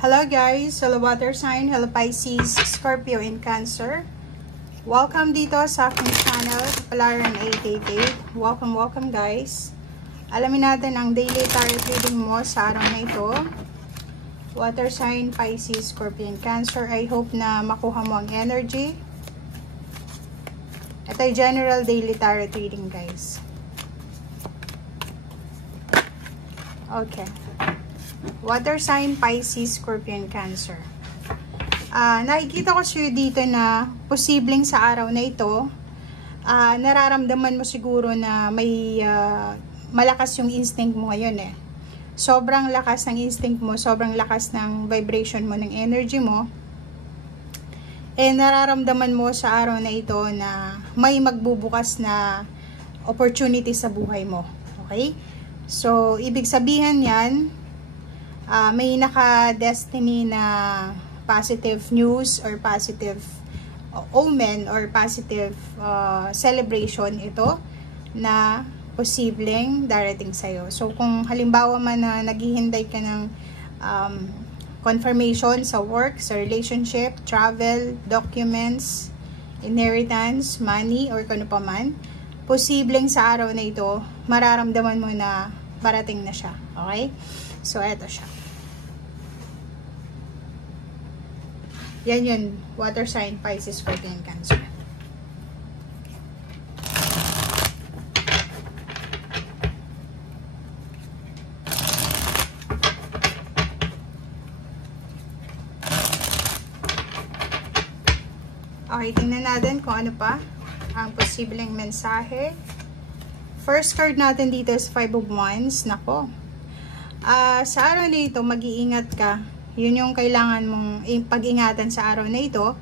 Hello guys, hello water sign, hello Pisces, Scorpio, and Cancer. Welcome dito sa aking channel, Palaran 888. Welcome guys. Alamin natin ang daily tarot reading mo sa araw na ito. Water sign, Pisces, Scorpio, and Cancer. I hope na makuha mo ang energy. Ito ay general daily tarot reading guys. Okay. Water sign, Pisces, Scorpio, and Cancer. Nakikita ko sa'yo dito na posibleng sa araw na ito, nararamdaman mo siguro na may malakas yung instinct mo ngayon eh. Sobrang lakas ng instinct mo, sobrang lakas ng vibration mo, ng energy mo. Nararamdaman mo sa araw na ito na may magbubukas na opportunity sa buhay mo. Okay? So, ibig sabihin yan, may naka-destiny na positive news or positive omen or positive celebration ito na posibleng darating sa'yo. So, kung halimbawa man na naghihintay ka ng confirmation sa work, sa relationship, travel, documents, inheritance, money, or kung ano pa man, posibleng sa araw na ito, mararamdaman mo na parating na siya. Okay? So, eto siya. Yan yun, water sign, Pisces, Scorpio, and Cancer. Okay, tingnan natin kung ano pa ang posibleng mensahe. First card natin dito is Five of Wands. Nako. Sa araw na ito, mag-iingat ka. Yun yung kailangan mong pag-ingatan sa araw na ito.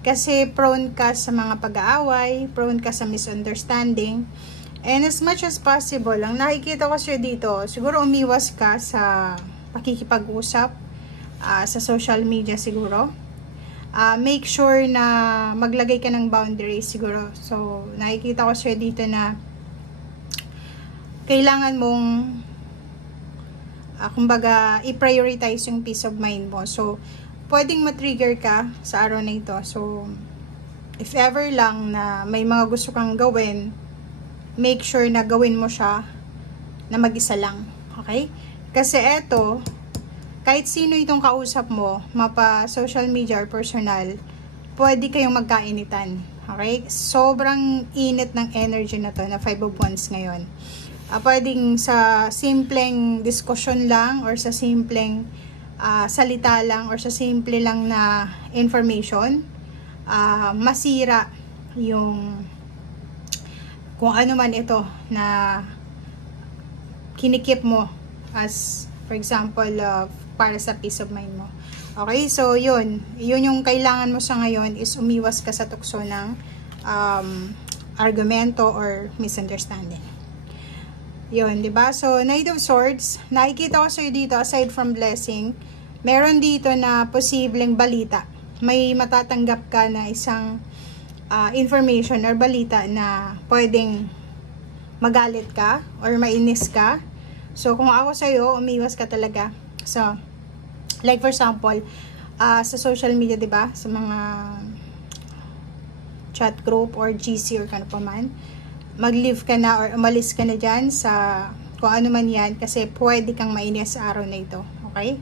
Kasi prone ka sa mga pag-aaway, prone ka sa misunderstanding. And as much as possible, ang nakikita ko siya dito, siguro umiwas ka sa pakikipag-usap sa social media siguro. Make sure na maglagay ka ng boundaries siguro. So, nakikita ko siya dito na kailangan mong kumbaga, i-prioritize yung peace of mind mo. So, pwedeng matrigger ka sa araw na ito. So, if ever lang na may mga gusto kang gawin, make sure na gawin mo siya na mag-isa lang. Okay? Kasi eto, kahit sino itong kausap mo, mapa social media or personal, pwede kayong magkainitan. Okay? Sobrang init ng energy na to, na Five of Wands ngayon. Pwedeng sa simpleng diskusyon lang or sa simpleng salita lang or sa simple lang na information, masira yung kung ano man ito na kinikip mo as for example para sa peace of mind mo. Okay, so yun yung kailangan mo sa ngayon is umiwas ka sa tukso ng argumento or misunderstanding. Yun, diba? So, Knight of Swords, nakikita ko sa'yo dito, aside from blessing, meron dito na posibleng balita. May matatanggap ka na isang information or balita na pwedeng magalit ka or mainis ka. So, kung ako sa'yo, umiwas ka talaga. So, like for example, sa social media, diba? Sa mga chat group or GC or kano pa man, mag-leave ka na or umalis ka na dyan sa kung ano man yan kasi pwede kang mainis sa araw na ito. Okay?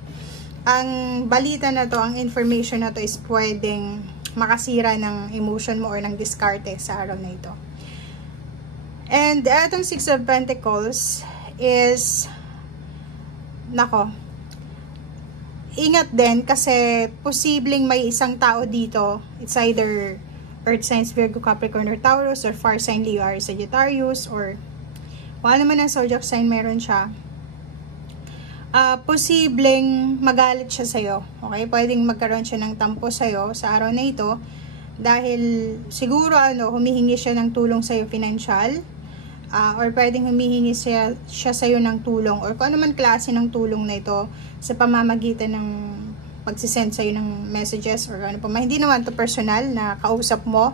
Ang balita na to, ang information na to is pwedeng makasira ng emotion mo or ng diskarte sa araw na ito. And etong Six of Pentacles is nako, ingat din kasi posibleng may isang tao dito, it's either Earth signs, Virgo, Capricorn, or Taurus, or fire sign, Leo, Aries, Sagittarius, or kung ano man ang zodiac sign meron siya, posibleng magalit siya sa'yo. Okay? Pwedeng magkaroon siya ng tampo sa'yo sa araw na ito dahil siguro humihingi siya ng tulong sa'yo financial, or pwedeng humihingi siya sa'yo ng tulong or kung ano man klase ng tulong na ito sa pamamagitan ng magsisend sa'yo ng messages or ano pa. Hindi naman to personal na kausap mo.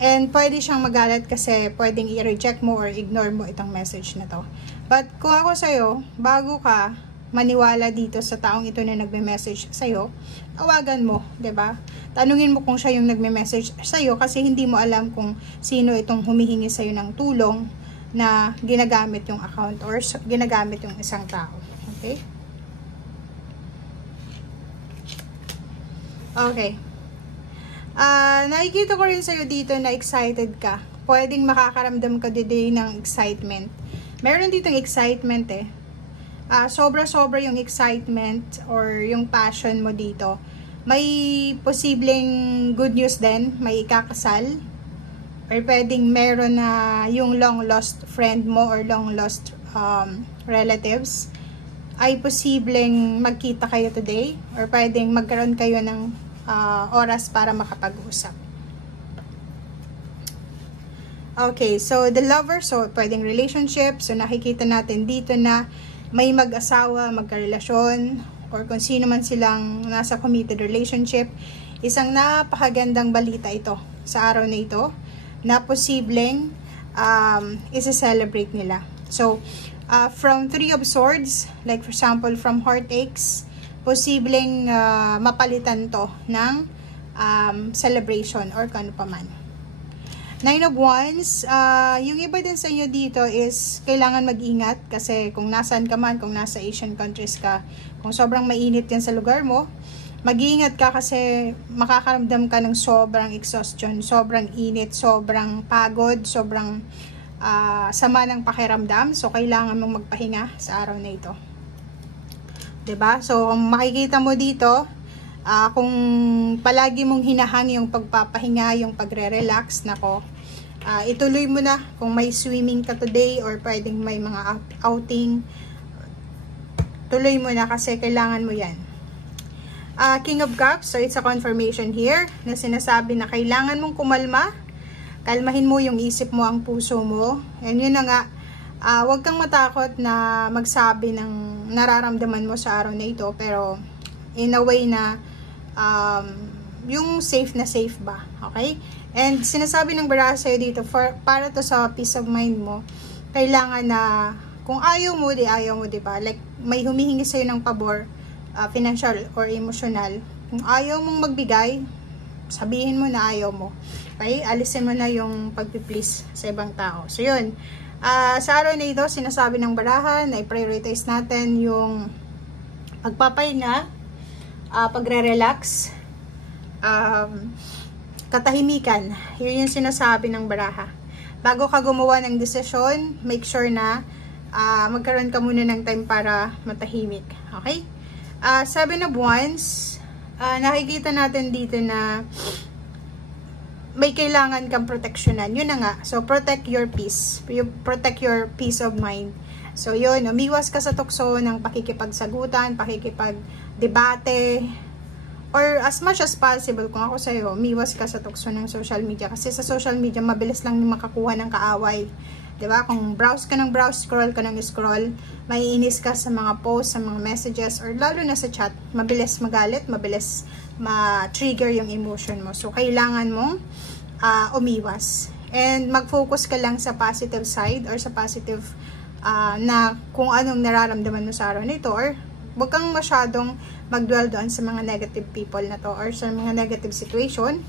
And pwede siyang magalit kasi pwedeng i-reject mo or ignore mo itong message na to. But kung ako sa'yo, bago ka maniwala dito sa taong ito na nagme-message sa'yo, tawagan mo, 'di ba? Tanungin mo kung siya yung nagme-message sa'yo kasi hindi mo alam kung sino itong humihingi sa'yo ng tulong na ginagamit yung account or ginagamit yung isang tao. Okay? Okay. Nakikita ko rin sa'yo dito na excited ka. Pwedeng makakaramdam ka today ng excitement. Meron ditong excitement eh. Sobra-sobra yung excitement or yung passion mo dito. May posibleng good news din, may ikakasal. Or pwedeng meron na yung long lost friend mo or long lost relatives. Ay posibleng magkita kayo today. Or pwedeng magkaroon kayo ng oras para makapag-usap. Okay, so the lover, so pwedeng relationship. So nakikita natin dito na may mag-asawa, magkarelasyon, or kung sino man silang nasa committed relationship. Isang napakagandang balita ito sa araw na ito na posibleng isi-celebrate nila. So, from Three of Swords, like for example, from heartaches, posibleng mapalitan to ng celebration or kano pa man. Nine of Wands, yung iba din sa inyo dito is kailangan mag-ingat kasi kung nasaan ka man, kung nasa Asian countries ka, kung sobrang mainit yan sa lugar mo, mag-iingat ka kasi makakaramdam ka ng sobrang exhaustion, sobrang init, sobrang pagod, sobrang sama ng pakiramdam. So, kailangan mong magpahinga sa araw na ito. 'Di ba? So, makikita mo dito, kung palagi mong hinahang yung pagpapahinga, yung pagre-relax, nako, ituloy mo na. Kung may swimming ka today or pwedeng may mga outing, tuloy mo na kasi kailangan mo yan. King of Cups, so it's a confirmation here na sinasabi na kailangan mong kumalma, kalmahin mo yung isip mo, ang puso mo, and yun na nga, huwag kang matakot na magsabi ng nararamdaman mo sa araw na ito, pero in a way na yung safe na safe ba, okay? And sinasabi ng baraha sa'yo dito, para to sa peace of mind mo, kailangan na, kung ayaw mo, diba? Like, may humihingi sa'yo ng pabor, financial or emotional. Kung ayaw mong magbigay, sabihin mo na ayaw mo. Okay? Alisin mo na yung pagpiplease sa ibang tao. So, yun. Sa araw na ito, sinasabi ng baraha na i-prioritize natin yung pagpapahinga, pagre-relax, katahimikan. Yun yung sinasabi ng baraha. Bago ka gumawa ng desisyon, make sure na magkaroon ka muna ng time para matahimik. Okay? Seven of Wands, nakikita natin dito na may kailangan kang proteksyonan. Yun na nga. So, protect your peace. Protect your peace of mind. So, yun. Umiwas ka sa tukso ng pakikipagsagutan, pakikipagdebate, or as much as possible, kung ako sa'yo, umiwas ka sa tukso ng social media. Kasi sa social media, mabilis lang makakuha ng kaaway. Diba? Kung browse ka ng browse, scroll ka ng scroll, maiinis ka sa mga posts, sa mga messages, or lalo na sa chat, mabilis magalit, mabilis ma-trigger yung emotion mo. So, kailangan mong umiwas. And mag-focus ka lang sa positive side or sa positive na kung anong nararamdaman mo sa araw nito, or huwag kang masyadong mag-dwell doon sa mga negative people na to or sa mga negative situation.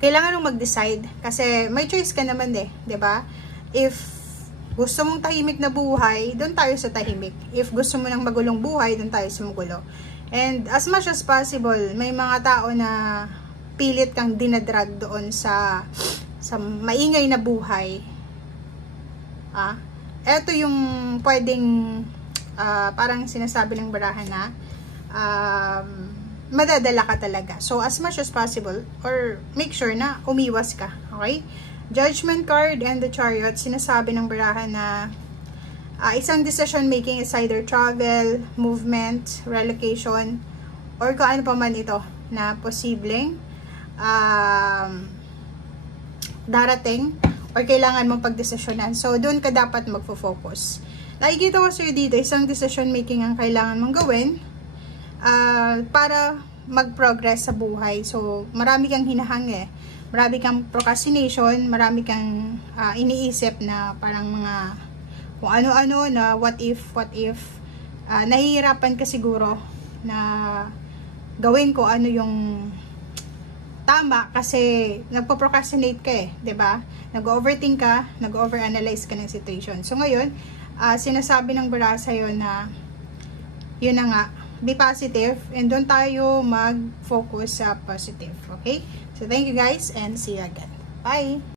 Kailangan mong mag-decide kasi may choice ka naman diba? If gusto mong tahimik na buhay, doon tayo sa tahimik. If gusto mo ng magulong buhay, doon tayo sa magulo. And as much as possible, may mga tao na pilit kang dinadrag doon sa maingay na buhay. Ito yung pwedeng parang sinasabi ng baraha na madadala ka talaga. So, as much as possible, or make sure na umiwas ka. Okay? Judgment card and the Chariot, sinasabi ng baraha na isang decision making is either travel, movement, relocation, or kung ano pa man ito na posibleng darating or kailangan mong pagdesisyonan. So, doon ka dapat magfo-focus. Nakikita ko sa'yo dito, isang decision making ang kailangan mong gawin para mag-progress sa buhay. So, marami kang hinahang marami kang procrastination, marami kang iniisip na parang mga kung ano-ano na what if, nahihirapan ka siguro na gawin ko ano yung tama kasi nagpo-procrastinate ka eh, 'di ba? Nag-overthink ka, nag-overanalyze ka ng situation. So ngayon, sinasabi ng bara sa'yo na yun na nga, be positive and doon tayo mag-focus sa positive, okay? So thank you guys and see you again. Bye!